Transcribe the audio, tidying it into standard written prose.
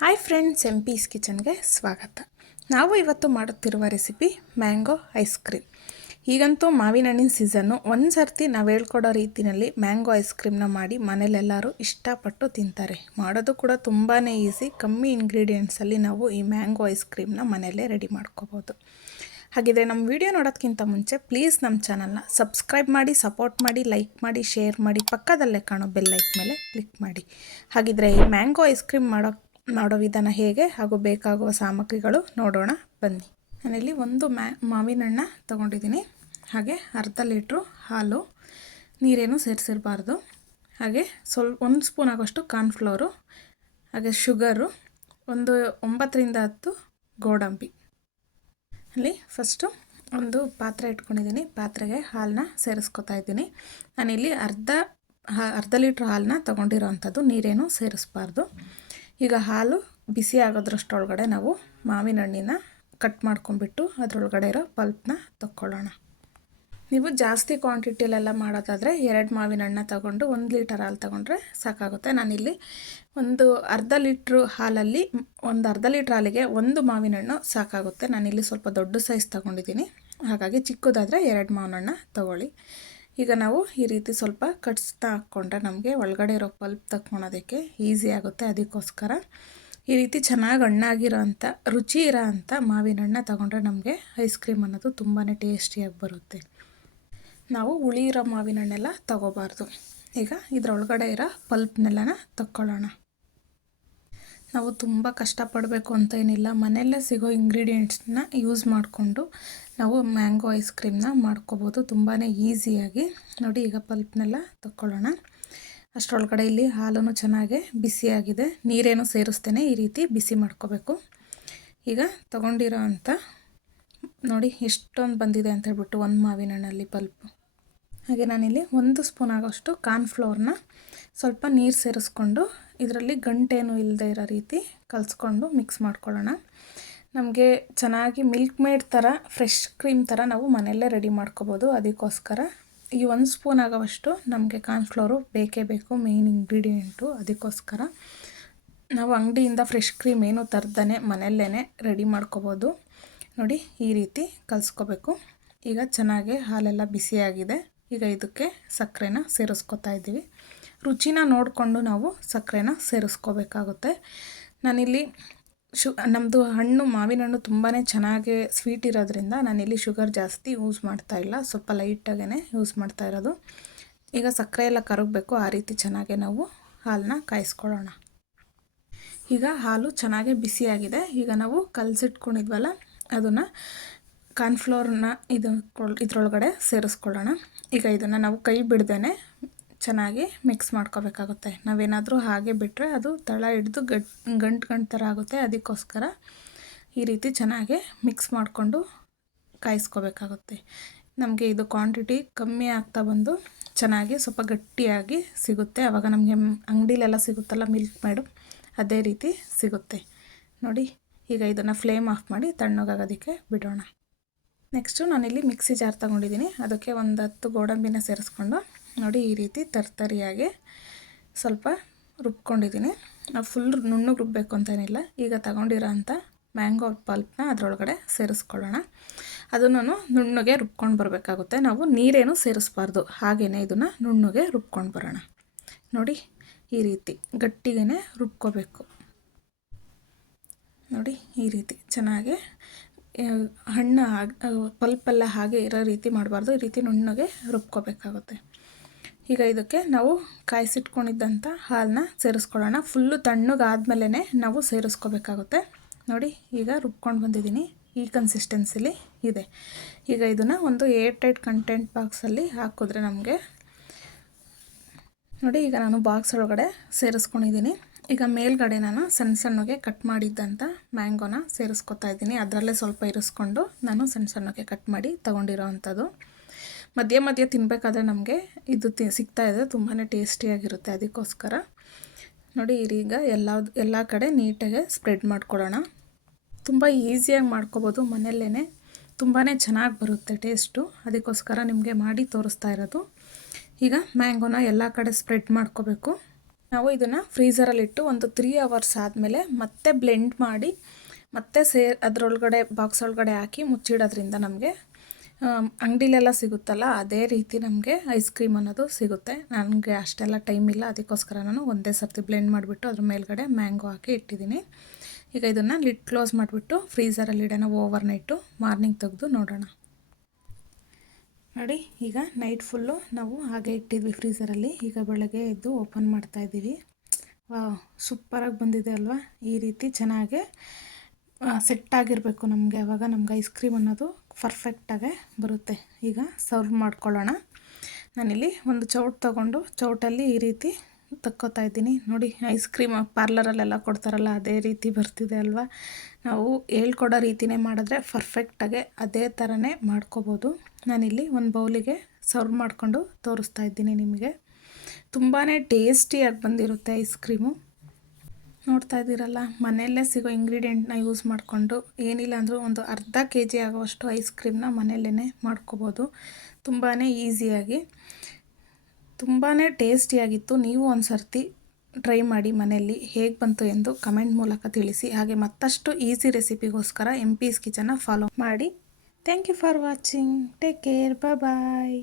Hi friends, piece ಕಿಚನ್ಗೆ ಸ್ವಾಗತ. ನಾವು ಇವತ್ತು ಮಾಡುತ್ತಿರುವ ರೆಸಿಪಿ ಮ್ಯಾಂಗೋ ಐಸ್ ಕ್ರೀಮ್. ಈಗಂತೂ ಮಾವಿನ ಹಣ್ಣಿನ ಸೀಸನ್ನು. ಒಂದು ಸರ್ತಿ ನಾವು ಹೇಳ್ಕೊಡೋ ರೀತಿಯಲ್ಲಿ ಮ್ಯಾಂಗೋ ಐಸ್ ಕ್ರೀಮ್ನ ಮಾಡಿ ಮನೇಲೆಲ್ಲರೂ ಇಷ್ಟಪಟ್ಟು ತಿಂತಾರೆ. ಮಾಡೋದು ಕೂಡ ತುಂಬಾ ಈಸಿ. ಕಮ್ಮಿ ಇಂಗ್ರೀಡಿಯೆಂಟ್ಸಲ್ಲಿ ನಾವು ಈ ಮ್ಯಾಂಗೋ ಐಸ್ ಕ್ರೀಮ್ನ ಮನೆಯಲ್ಲೇ ರೆಡಿ ಮಾಡ್ಕೋಬೋದು. ಹಾಗಿದ್ರೆ ನಮ್ಮ ವಿಡಿಯೋ ನೋಡೋದಕ್ಕಿಂತ ಮುಂಚೆ ಪ್ಲೀಸ್ ನಮ್ಮ ಚಾನಲ್ನ ಸಬ್ಸ್ಕ್ರೈಬ್ ಮಾಡಿ, ಸಪೋರ್ಟ್ ಮಾಡಿ, ಲೈಕ್ ಮಾಡಿ, ಶೇರ್ ಮಾಡಿ, ಪಕ್ಕದಲ್ಲೇ ಕಾಣೋ ಬೆಲ್ ಲೈಕ್ ಮೇಲೆ ಕ್ಲಿಕ್ ಮಾಡಿ. ಹಾಗಿದ್ರೆ ಈ ಮ್ಯಾಂಗೋ ಐಸ್ ಕ್ರೀಮ್ ಮಾಡೋ ವಿಧಾನ ಹೇಗೆ ಹಾಗೂ ಬೇಕಾಗುವ ಸಾಮಗ್ರಿಗಳು ನೋಡೋಣ ಬನ್ನಿ. ನಾನಿಲ್ಲಿ ಒಂದು ಮಾವಿನ ಹಣ್ಣು ತೊಗೊಂಡಿದ್ದೀನಿ. ಹಾಗೆ ಅರ್ಧ ಲೀಟ್ರು ಹಾಲು, ನೀರೇನು ಸೇರಿಸಿರಬಾರ್ದು. ಹಾಗೆ ಒಂದು ಸ್ಪೂನ್ ಆಗೋಷ್ಟು ಕಾರ್ನ್ಫ್ಲೋರು, ಹಾಗೆ ಶುಗರು, ಒಂದು 9 ರಿಂದ 10 ಗೋಡಂಬಿ. ಅಲ್ಲಿ ಫಸ್ಟು ಒಂದು ಪಾತ್ರೆ ಇಟ್ಕೊಂಡಿದ್ದೀನಿ. ಪಾತ್ರೆಗೆ ಹಾಲನ್ನ ಸೇರಿಸ್ಕೊತಾ ಇದ್ದೀನಿ. ನಾನಿಲ್ಲಿ ಅರ್ಧ ಲೀಟ್ರ್ ಹಾಲನ್ನ ತೊಗೊಂಡಿರೋ ಅಂಥದ್ದು, ನೀರೇನು ಸೇರಿಸ್ಬಾರ್ದು. ಈಗ ಹಾಲು ಬಿಸಿ ಆಗೋದ್ರಷ್ಟೊಳಗಡೆ ನಾವು ಮಾವಿನ ಹಣ್ಣಿನ ಕಟ್ ಮಾಡ್ಕೊಂಡ್ಬಿಟ್ಟು ಅದರೊಳಗಡೆ ಇರೋ ಪಲ್ಪ್ನ ತಕ್ಕೊಳ್ಳೋಣ. ನೀವು ಜಾಸ್ತಿ ಕ್ವಾಂಟಿಟಿಲೆಲ್ಲ ಮಾಡೋದಾದರೆ 2 ಮಾವಿನ ಹಣ್ಣು ತಗೊಂಡು 1 ಲೀಟರ್ ಹಾಲು ತಗೊಂಡ್ರೆ ಸಾಕಾಗುತ್ತೆ. ನಾನಿಲ್ಲಿ ಅರ್ಧ ಲೀಟ್ರ್ ಹಾಲಲ್ಲಿ ಅರ್ಧ ಲೀಟ್ರ್ ಹಾಲಿಗೆ 1 ಮಾವಿನ ಹಣ್ಣು ಸಾಕಾಗುತ್ತೆ. ನಾನಿಲ್ಲಿ ಸ್ವಲ್ಪ ದೊಡ್ಡ ಸೈಜ್ ತೊಗೊಂಡಿದ್ದೀನಿ. ಹಾಗಾಗಿ ಚಿಕ್ಕದಾದರೆ 2 ಮಾವಿನ ಹಣ್ಣು ತೊಗೊಳ್ಳಿ. ಈಗ ನಾವು ಈ ರೀತಿ ಸ್ವಲ್ಪ ಕಟ್ಸ್ತಾ ಹಾಕ್ಕೊಂಡ್ರೆ ನಮಗೆ ಒಳಗಡೆ ಇರೋ ಪಲ್ಪ್ ತಕ್ಕೊಳೋದಕ್ಕೆ ಈಸಿ ಆಗುತ್ತೆ. ಅದಕ್ಕೋಸ್ಕರ ಈ ರೀತಿ ಚೆನ್ನಾಗಿ ಹಣ್ಣಾಗಿರೋ ಅಂಥ ರುಚಿ ಇರೋ ಅಂಥ ಮಾವಿನ ಹಣ್ಣು ತಗೊಂಡ್ರೆ ನಮಗೆ ಐಸ್ ಕ್ರೀಮ್ ಅನ್ನೋದು ತುಂಬಾ ಟೇಸ್ಟಿಯಾಗಿ ಬರುತ್ತೆ. ನಾವು ಹುಳಿ ಇರೋ ಮಾವಿನ ಹಣ್ಣೆಲ್ಲ ತಗೋಬಾರ್ದು. ಈಗ ಇದರೊಳಗಡೆ ಇರೋ ಪಲ್ಪ್ನೆಲ್ಲನ ತಕ್ಕೊಳ್ಳೋಣ. ನಾವು ತುಂಬ ಕಷ್ಟಪಡಬೇಕು ಅಂತ ಏನಿಲ್ಲ. ಮನೆಯಲ್ಲೇ ಸಿಗೋ ಇಂಗ್ರೀಡಿಯೆಂಟ್ಸ್ನ ಯೂಸ್ ಮಾಡಿಕೊಂಡು ನಾವು ಮ್ಯಾಂಗೋ ಐಸ್ ಕ್ರೀಮ್ನ ಮಾಡ್ಕೋಬೋದು ತುಂಬಾ ಈಸಿಯಾಗಿ. ನೋಡಿ, ಈಗ ಪಲ್ಪ್ನೆಲ್ಲ ತಕ್ಕೊಳ್ಳೋಣ. ಅಷ್ಟರೊಳಗಡೆ ಇಲ್ಲಿ ಹಾಲು ಚೆನ್ನಾಗಿ ಬಿಸಿಯಾಗಿದೆ. ನೀರೇನು ಸೇರಿಸ್ತೇನೆ ಈ ರೀತಿ ಬಿಸಿ ಮಾಡ್ಕೋಬೇಕು. ಈಗ ತೊಗೊಂಡಿರೋ ಅಂಥ ನೋಡಿ ಎಷ್ಟೊಂದು ಬಂದಿದೆ ಅಂತ ಹೇಳ್ಬಿಟ್ಟು 1 ಮಾವಿನ ಹಣ್ಣಲ್ಲಿ ಪಲ್ಪು. ಹಾಗೆ ನಾನಿಲ್ಲಿ 1 ಸ್ಪೂನ್ ಆಗೋಷ್ಟು ಕಾರ್ನ್ಫ್ಲೋರ್ನ ಸ್ವಲ್ಪ ನೀರು ಸೇರಿಸ್ಕೊಂಡು ಇದರಲ್ಲಿ ಗಂಟೇನು ಇಲ್ಲದೆ ಇರೋ ರೀತಿ ಕಲಿಸ್ಕೊಂಡು ಮಿಕ್ಸ್ ಮಾಡ್ಕೊಳ್ಳೋಣ. ನಮಗೆ ಚೆನ್ನಾಗಿ ಮಿಲ್ಕ್ ಮೇಡ್ ಥರ, ಫ್ರೆಶ್ ಕ್ರೀಮ್ ಥರ ನಾವು ಮನೆಯಲ್ಲೇ ರೆಡಿ ಮಾಡ್ಕೋಬೋದು. ಅದಕ್ಕೋಸ್ಕರ ಈ 1 ಸ್ಪೂನ್ ಆಗೋವಷ್ಟು ನಮಗೆ ಕಾರ್ನ್ಫ್ಲೋರು ಬೇಕೇ ಬೇಕು, ಮೇಯ್ನ್ ಇಂಗ್ರೀಡಿಯೆಂಟು. ಅದಕ್ಕೋಸ್ಕರ ನಾವು ಅಂಗಡಿಯಿಂದ ಫ್ರೆಶ್ ಕ್ರೀಮ್ ಏನು ತರ್ದೇ ಮನೆಯಲ್ಲೇ ರೆಡಿ ಮಾಡ್ಕೋಬೋದು. ನೋಡಿ, ಈ ರೀತಿ ಕಲಿಸ್ಕೋಬೇಕು. ಈಗ ಚೆನ್ನಾಗಿ ಹಾಲೆಲ್ಲ ಬಿಸಿಯಾಗಿದೆ. ಈಗ ಇದಕ್ಕೆ ಸಕ್ಕರೆನ ಸೇರಿಸ್ಕೊತಾ ಇದ್ದೀವಿ. ರುಚಿನ ನೋಡಿಕೊಂಡು ನಾವು ಸಕ್ಕರೆನ ಸೇರಿಸ್ಕೋಬೇಕಾಗುತ್ತೆ. ನಾನಿಲ್ಲಿ ನಮ್ಮದು ಹಣ್ಣು ಮಾವಿನ ಹಣ್ಣು ತುಂಬಾ ಚೆನ್ನಾಗಿ ಸ್ವೀಟ್ ಇರೋದ್ರಿಂದ ನಾನಿಲ್ಲಿ ಶುಗರ್ ಜಾಸ್ತಿ ಯೂಸ್ ಮಾಡ್ತಾಯಿಲ್ಲ, ಸ್ವಲ್ಪ ಲೈಟಾಗೇ ಯೂಸ್ ಮಾಡ್ತಾ ಇರೋದು. ಈಗ ಸಕ್ಕರೆ ಎಲ್ಲ ಕರಗಬೇಕು, ಆ ರೀತಿ ಚೆನ್ನಾಗಿ ನಾವು ಹಾಲನ್ನ ಕಾಯಿಸ್ಕೊಳ್ಳೋಣ. ಈಗ ಹಾಲು ಚೆನ್ನಾಗಿ ಬಿಸಿಯಾಗಿದೆ. ಈಗ ನಾವು ಕಲಸಿಟ್ಕೊಂಡಿದ್ವಲ್ಲ ಅದನ್ನು ಕಾರ್ನ್ಫ್ಲೋರ್ನ ಇದ್ರೊಳಗಡೆ ಸೇರಿಸ್ಕೊಳ್ಳೋಣ. ಈಗ ಇದನ್ನು ನಾವು ಕೈ ಬಿಡ್ದೇ ಚೆನ್ನಾಗಿ ಮಿಕ್ಸ್ ಮಾಡ್ಕೋಬೇಕಾಗುತ್ತೆ. ನಾವೇನಾದರೂ ಹಾಗೆ ಬಿಟ್ಟರೆ ಅದು ತಳ ಹಿಡಿದು ಗಂಟು ಥರ ಆಗುತ್ತೆ. ಅದಕ್ಕೋಸ್ಕರ ಈ ರೀತಿ ಚೆನ್ನಾಗಿ ಮಿಕ್ಸ್ ಮಾಡಿಕೊಂಡು ಕಾಯಿಸ್ಕೋಬೇಕಾಗುತ್ತೆ. ನಮಗೆ ಇದು ಕ್ವಾಂಟಿಟಿ ಕಮ್ಮಿ ಆಗ್ತಾ ಬಂದು ಚೆನ್ನಾಗಿ ಸ್ವಲ್ಪ ಗಟ್ಟಿಯಾಗಿ ಸಿಗುತ್ತೆ. ಆವಾಗ ನಮಗೆ ಅಂಗಡಿಲೆಲ್ಲ ಸಿಗುತ್ತಲ್ಲ ಮಿಲ್ಕ್ ಮೇಡು, ಅದೇ ರೀತಿ ಸಿಗುತ್ತೆ. ನೋಡಿ, ಈಗ ಇದನ್ನು ಫ್ಲೇಮ್ ಆಫ್ ಮಾಡಿ ತಣ್ಣಗಾಗೋದಕ್ಕೆ ಬಿಡೋಣ. ನೆಕ್ಸ್ಟು ನಾನಿಲ್ಲಿ ಮಿಕ್ಸಿ ಜಾರ್ ತೊಗೊಂಡಿದ್ದೀನಿ. ಅದಕ್ಕೆ 10 ಗೋಡಂಬಿನ ಸೇರಿಸ್ಕೊಂಡು ನೋಡಿ ಈ ರೀತಿ ತರ್ತರಿಯಾಗಿ ಸ್ವಲ್ಪ ರುಬ್ಕೊಂಡಿದ್ದೀನಿ. ನಾವು ಫುಲ್ ನುಣ್ಣಗೆ ರುಬ್ಬಬೇಕು ಅಂತೇನಿಲ್ಲ. ಈಗ ತಗೊಂಡಿರೋ ಅಂಥ ಮ್ಯಾಂಗೋ ಪಲ್ಪ್ನ ಅದರೊಳಗಡೆ ಸೇರಿಸ್ಕೊಳ್ಳೋಣ. ಅದನ್ನು ನುಣ್ಣಗೆ ರುಬ್ಕೊಂಡು ಬರಬೇಕಾಗುತ್ತೆ. ನಾವು ನೀರೇನು ಸೇರಿಸ್ಬಾರ್ದು, ಹಾಗೆಯೇ ಇದನ್ನು ನುಣ್ಣಗೆ ರುಬ್ಕೊಂಡು ಬರೋಣ. ನೋಡಿ, ಈ ರೀತಿ ಗಟ್ಟಿಗೆ ರುಬ್ಕೋಬೇಕು. ನೋಡಿ, ಈ ರೀತಿ ಚೆನ್ನಾಗಿ ಹಣ್ಣು ಪಲ್ಪೆಲ್ಲ ಹಾಗೆ ಇರೋ ರೀತಿ ಮಾಡಬಾರ್ದು, ಈ ರೀತಿ ನುಣ್ಣಗೆ ರುಬ್ಕೋಬೇಕಾಗುತ್ತೆ. ಈಗ ಇದಕ್ಕೆ ನಾವು ಕಾಯಿಸಿಟ್ಕೊಂಡಿದ್ದಂಥ ಹಾಲನ್ನ ಸೇರಿಸ್ಕೊಳ್ಳೋಣ. ಫುಲ್ಲು ತಣ್ಣಗಾದ್ಮೇಲೆ ನಾವು ಸೇರಿಸ್ಕೋಬೇಕಾಗುತ್ತೆ. ನೋಡಿ, ಈಗ ರುಬ್ಕೊಂಡು ಬಂದಿದ್ದೀನಿ. ಈ ಕನ್ಸಿಸ್ಟೆನ್ಸಿಲಿ ಇದೆ. ಈಗ ಇದನ್ನು ಒಂದು ಏರ್ ಟೈಟ್ ಕಂಟೆಂಟ್ ಬಾಕ್ಸಲ್ಲಿ ಹಾಕಿದ್ರೆ ನಮಗೆ ನೋಡಿ, ಈಗ ನಾನು ಬಾಕ್ಸ್ ಒಳಗಡೆ ಸೇರಿಸ್ಕೊಂಡಿದ್ದೀನಿ. ಈಗ ಮೇಲ್ಗಡೆ ನಾನು ಸಣ್ಣಗೆ ಕಟ್ ಮಾಡಿದ್ದಂಥ ಮ್ಯಾಂಗೋನ ಸೇರಿಸ್ಕೊತಾ ಇದ್ದೀನಿ. ಅದರಲ್ಲೇ ಸ್ವಲ್ಪ ಇರಿಸ್ಕೊಂಡು ನಾನು ಸಣ್ಣಗೆ ಕಟ್ ಮಾಡಿ ತೊಗೊಂಡಿರೋ ಅಂಥದ್ದು. ಮಧ್ಯೆ ತಿನ್ನಬೇಕಾದ್ರೆ ನಮಗೆ ಇದು ಸಿಗ್ತಾಯಿದೆ, ತುಂಬಾ ಟೇಸ್ಟಿಯಾಗಿರುತ್ತೆ. ಅದಕ್ಕೋಸ್ಕರ ನೋಡಿ, ಈಗ ಎಲ್ಲ ಕಡೆ ನೀಟಾಗಿ ಸ್ಪ್ರೆಡ್ ಮಾಡ್ಕೊಳ್ಳೋಣ. ತುಂಬ ಈಸಿಯಾಗಿ ಮಾಡ್ಕೋಬೋದು ಮನೆಯಲ್ಲೇ, ತುಂಬಾ ಚೆನ್ನಾಗಿ ಬರುತ್ತೆ ಟೇಸ್ಟು. ಅದಕ್ಕೋಸ್ಕರ ನಿಮಗೆ ಮಾಡಿ ತೋರಿಸ್ತಾ ಇರೋದು. ಈಗ ಮ್ಯಾಂಗೋನ ಎಲ್ಲ ಕಡೆ ಸ್ಪ್ರೆಡ್ ಮಾಡ್ಕೋಬೇಕು. ನಾವು ಇದನ್ನು ಫ್ರೀಝರಲ್ಲಿಟ್ಟು ಒಂದು 3 ಅವರ್ಸ್ ಆದಮೇಲೆ ಮತ್ತೆ ಬ್ಲೆಂಡ್ ಮಾಡಿ ಮತ್ತೆ ಅದರೊಳಗಡೆ ಬಾಕ್ಸ್ ಒಳಗಡೆ ಹಾಕಿ ಮುಚ್ಚಿಡೋದ್ರಿಂದ ನಮಗೆ ಅಂಗಡಿಲೆಲ್ಲ ಸಿಗುತ್ತಲ್ಲ ಅದೇ ರೀತಿ ನಮಗೆ ಐಸ್ ಕ್ರೀಮ್ ಅನ್ನೋದು ಸಿಗುತ್ತೆ. ನನಗೆ ಅಷ್ಟೆಲ್ಲ ಟೈಮ್ ಇಲ್ಲ, ಅದಕ್ಕೋಸ್ಕರ ನಾನು ಒಂದೇ ಸರ್ತಿ ಬ್ಲೆಂಡ್ ಮಾಡಿಬಿಟ್ಟು ಅದ್ರ ಮೇಲ್ಗಡೆ ಮ್ಯಾಂಗೋ ಹಾಕಿ ಇಟ್ಟಿದ್ದೀನಿ. ಈಗ ಇದನ್ನು ಲಿಡ್ ಕ್ಲೋಸ್ ಮಾಡಿಬಿಟ್ಟು ಫ್ರೀಝರಲ್ಲಿ ಇಡೋಣ ಓವರ್ ನೈಟು. ಮಾರ್ನಿಂಗ್ ತೆಗೆದು ನೋಡೋಣ. ನೋಡಿ, ಈಗ ನೈಟ್ ಫುಲ್ಲು ನಾವು ಹಾಗೆ ಇಟ್ಟಿದ್ವಿ ಫ್ರೀಝರಲ್ಲಿ. ಈಗ ಬೆಳಗ್ಗೆ ಎದ್ದು ಓಪನ್ ಮಾಡ್ತಾಯಿದ್ದೀವಿ. ವಾವ್, ಸೂಪರಾಗಿ ಬಂದಿದೆ ಅಲ್ವಾ? ಈ ರೀತಿ ಚೆನ್ನಾಗೆ ಸೆಟ್ಟಾಗಿರಬೇಕು ನಮಗೆ, ಆವಾಗ ನಮ್ಗೆ ಐಸ್ ಕ್ರೀಮ್ ಅನ್ನೋದು ಪರ್ಫೆಕ್ಟಾಗೆ ಬರುತ್ತೆ. ಈಗ ಸರ್ವ್ ಮಾಡ್ಕೊಳ್ಳೋಣ. ನಾನಿಲ್ಲಿ ಒಂದು ಚೌಟ್ ತೊಗೊಂಡು ಚೌಟಲ್ಲಿ ಈ ರೀತಿ ತಕ್ಕೋತಾ ಇದ್ದೀನಿ. ನೋಡಿ, ಐಸ್ ಕ್ರೀಮ್ ಪಾರ್ಲರಲ್ಲೆಲ್ಲ ಕೊಡ್ತಾರಲ್ಲ ಅದೇ ರೀತಿ ಬರ್ತಿದೆ ಅಲ್ವಾ? ನಾವು ಹೇಳ್ಕೊಡೋ ರೀತಿಯೇ ಮಾಡಿದ್ರೆ ಪರ್ಫೆಕ್ಟಾಗೆ ಅದೇ ಥರನೇ ಮಾಡ್ಕೋಬೋದು. ನಾನಿಲ್ಲಿ ಒಂದು ಬೌಲಿಗೆ ಸರ್ವ್ ಮಾಡಿಕೊಂಡು ತೋರಿಸ್ತಾ ಇದ್ದೀನಿ ನಿಮಗೆ. ತುಂಬಾ ಟೇಸ್ಟಿಯಾಗಿ ಬಂದಿರುತ್ತೆ ಐಸ್ ಕ್ರೀಮು. ನೋಡ್ತಾ ಇದ್ದೀರಲ್ಲ, ಮನೆಯಲ್ಲೇ ಸಿಗೋ ಇಂಗ್ರೀಡಿಯೆಂಟ್ನ ಯೂಸ್ ಮಾಡಿಕೊಂಡು ಏನಿಲ್ಲ ಅಂದರೂ ಒಂದು ಅರ್ಧ kg ಆಗುವಷ್ಟು ಐಸ್ ಕ್ರೀಮ್ನ ಮನೆಯಲ್ಲೇ ಮಾಡ್ಕೋಬೋದು ತುಂಬಾ ಈಸಿಯಾಗಿ. ತುಂಬಾ ಟೇಸ್ಟಿಯಾಗಿತ್ತು. ನೀವು ಒಂದು ಸರ್ತಿ ಟ್ರೈ ಮಾಡಿ ಮನೆಯಲ್ಲಿ, ಹೇಗೆ ಬಂತು ಎಂದು ಕಮೆಂಟ್ ಮೂಲಕ ತಿಳಿಸಿ. ಹಾಗೆ ಮತ್ತಷ್ಟು ಈಸಿ ರೆಸಿಪಿಗೋಸ್ಕರ MP's ಕಿಚನ್ನ ಫಾಲೋ ಮಾಡಿ. Thank you for watching. Take care. Bye.